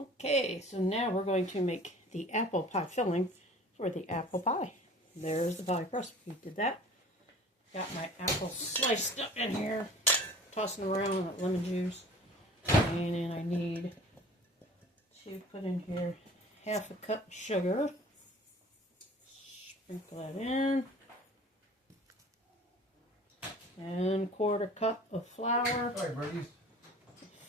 Okay, so now we're going to make the apple pie filling for the apple pie. There's the pie crust. We did that. Got my apples sliced up in here, tossing around with that lemon juice. And then I need to put in here half a cup of sugar. Sprinkle that in. And a quarter cup of flour. All right, birdies.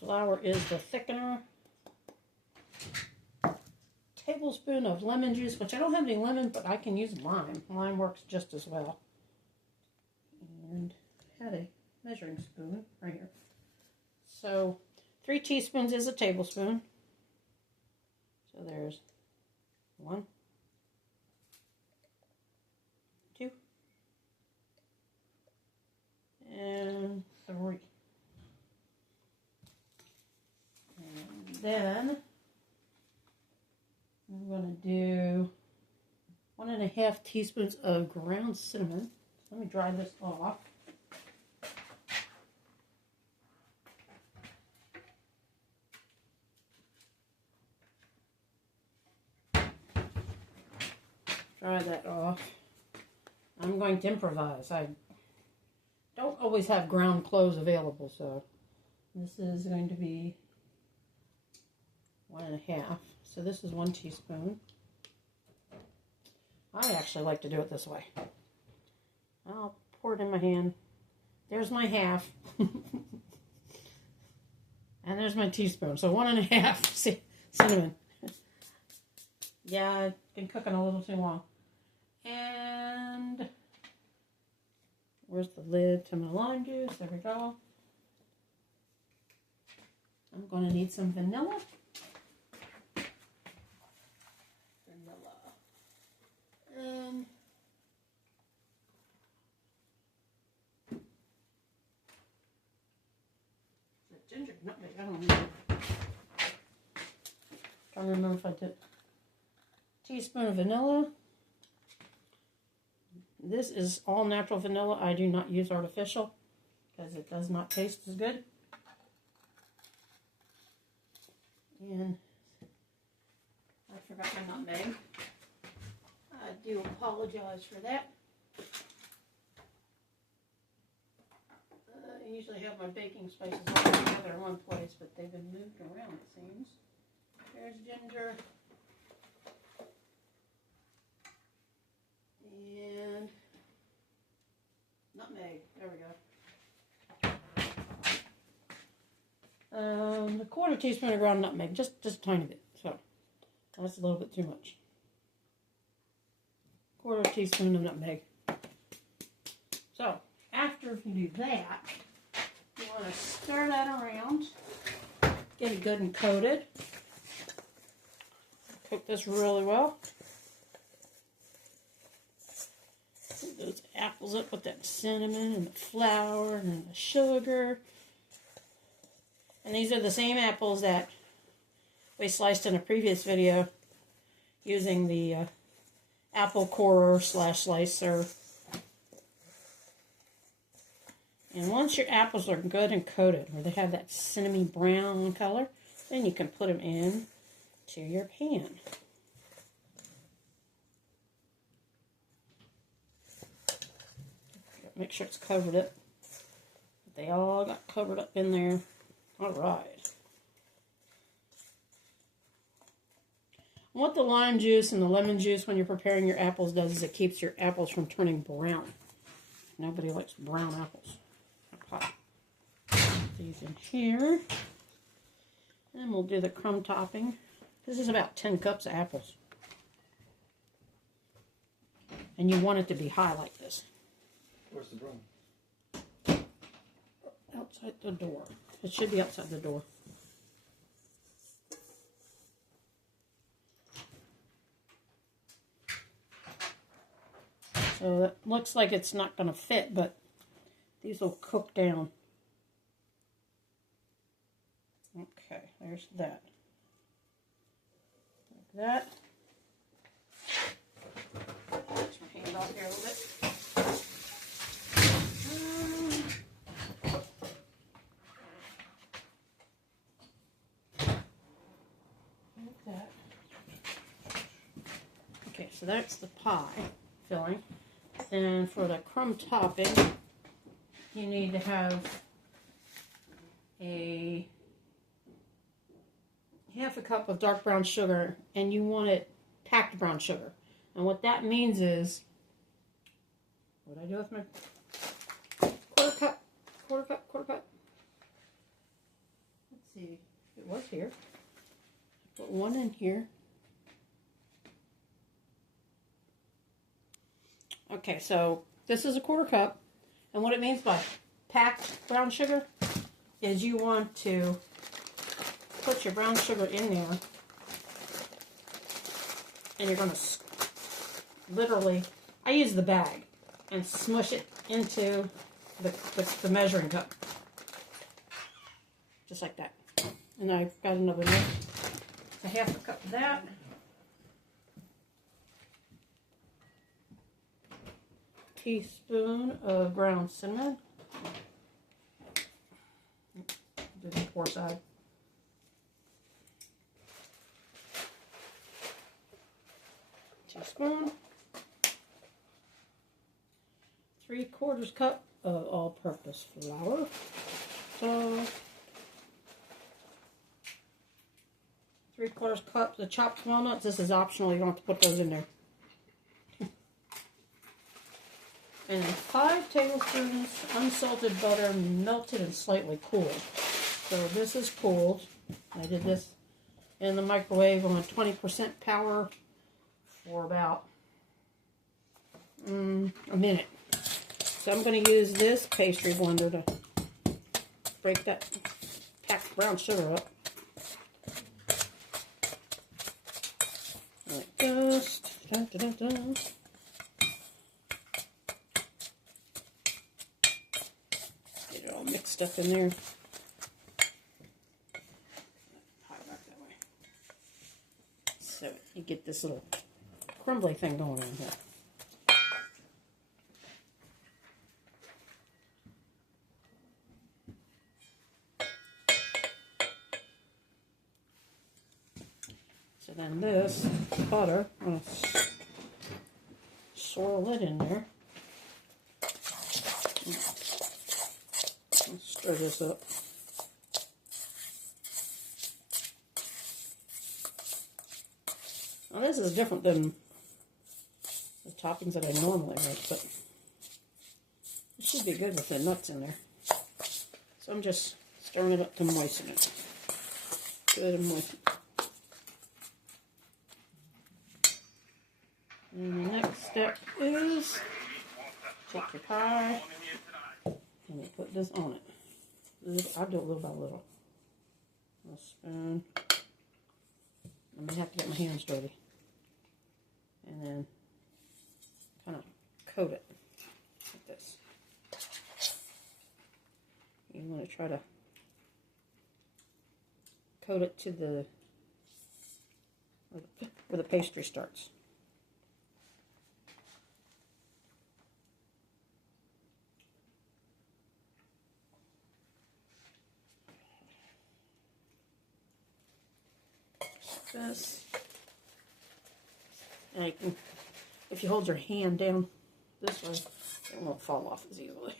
Flour is the thickener. Tablespoon of lemon juice, which I don't have any lemon, but I can use lime. Lime works just as well. And had a measuring spoon right here. So 3 teaspoons is a tablespoon. So there's 1, 2, and 3. And then I'm going to do 1½ teaspoons of ground cinnamon. Let me dry this off. Dry that off. I'm going to improvise. I don't always have ground cloves available, so this is going to be 1½. So this is 1 teaspoon. I actually like to do it this way. I'll pour it in my hand. There's my half. And there's my teaspoon. So 1½ cinnamon. Yeah, I've been cooking a little too long. And where's the lid to my lime juice? There we go. I'm going to need some vanilla. Ginger, nutmeg, I don't know. Trying to remember if I did. Teaspoon of vanilla. This is all natural vanilla. I do not use artificial because it does not taste as good. And I forgot my nutmeg. I do apologize for that. I usually have my baking spices all together in one place, but they've been moved around, it seems. There's ginger. And nutmeg. There we go. A quarter teaspoon of ground nutmeg, just a tiny bit. So that's a little bit too much. Quarter teaspoon of nutmeg. So after you do that, you want to stir that around, get it good and coated. Cook this really well. Put those apples up with that cinnamon and the flour and the sugar. And these are the same apples that we sliced in a previous video using the apple corer / slicer. And once your apples are good and coated, where they have that cinnamon brown color, then you can put them in to your pan. Make sure it's covered up. They all got covered up in there. All right. What the lime juice and the lemon juice when you're preparing your apples does is it keeps your apples from turning brown. Nobody likes brown apples. Put these in here. And we'll do the crumb topping. This is about 10 cups of apples. And you want it to be high like this. Where's the broom? Outside the door. It should be outside the door. So it looks like it's not going to fit, but these will cook down. Okay, there's that. Like that. Touch my hand off here a little bit. so that's the pie filling. And for the crumb topping, you need to have a half a cup of dark brown sugar, and you want it packed brown sugar. And what that means is, what did I do with my quarter cup? Let's see, it was here. Put one in here. Okay, so this is a quarter cup, and what it means by packed brown sugar is you want to put your brown sugar in there, and you're going to literally, I use the bag, and smush it into the measuring cup. Just like that. And I've got another one. A half a cup of that. Teaspoon of ground cinnamon. Do the poor side. Teaspoon. 3/4 cup of all-purpose flour. So 3/4 cup of chopped walnuts. This is optional. You don't have to put those in there. And 5 tablespoons unsalted butter, melted and slightly cooled. So this is cooled. I did this in the microwave on 20% power for about a minute. So I'm going to use this pastry blender to break that packed brown sugar up. Like this. Dun, dun, dun, dun. Get it all mixed up in there. Pie back that way. So you get this little crumbly thing going on here. So then this butter, I'm going to swirl it in there. Let's stir this up. Now this is different than the toppings that I normally make, but it should be good with the nuts in there. So I'm just stirring it up to moisten it. Good and moisten. And the next step is take your pie and you put this on it. I'll do it little by little. A spoon. I may have to get my hands dirty. And then kind of coat it like this. You want to try to coat it to the where the pastry starts. This, and you can, if you hold your hand down this way, it won't fall off as easily.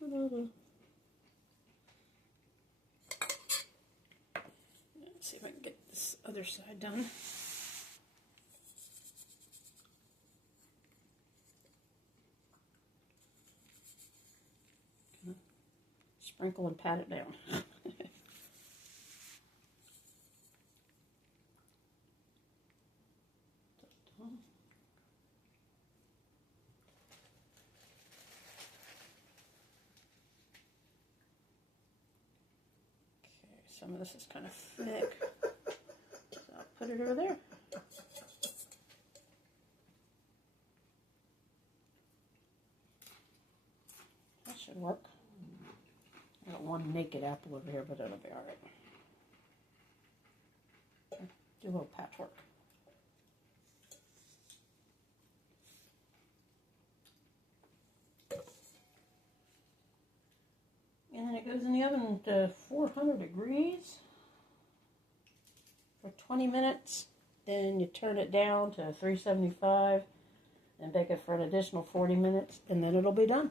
Let's see if I can get this other side done. Sprinkle and pat it down. Some of this is kind of thick, so I'll put it over there. That should work. I got one naked apple over here, but it'll be alright. Do a little patchwork. And then it goes in the oven to 400 degrees for 20 minutes. Then you turn it down to 375 and bake it for an additional 40 minutes, and then it'll be done.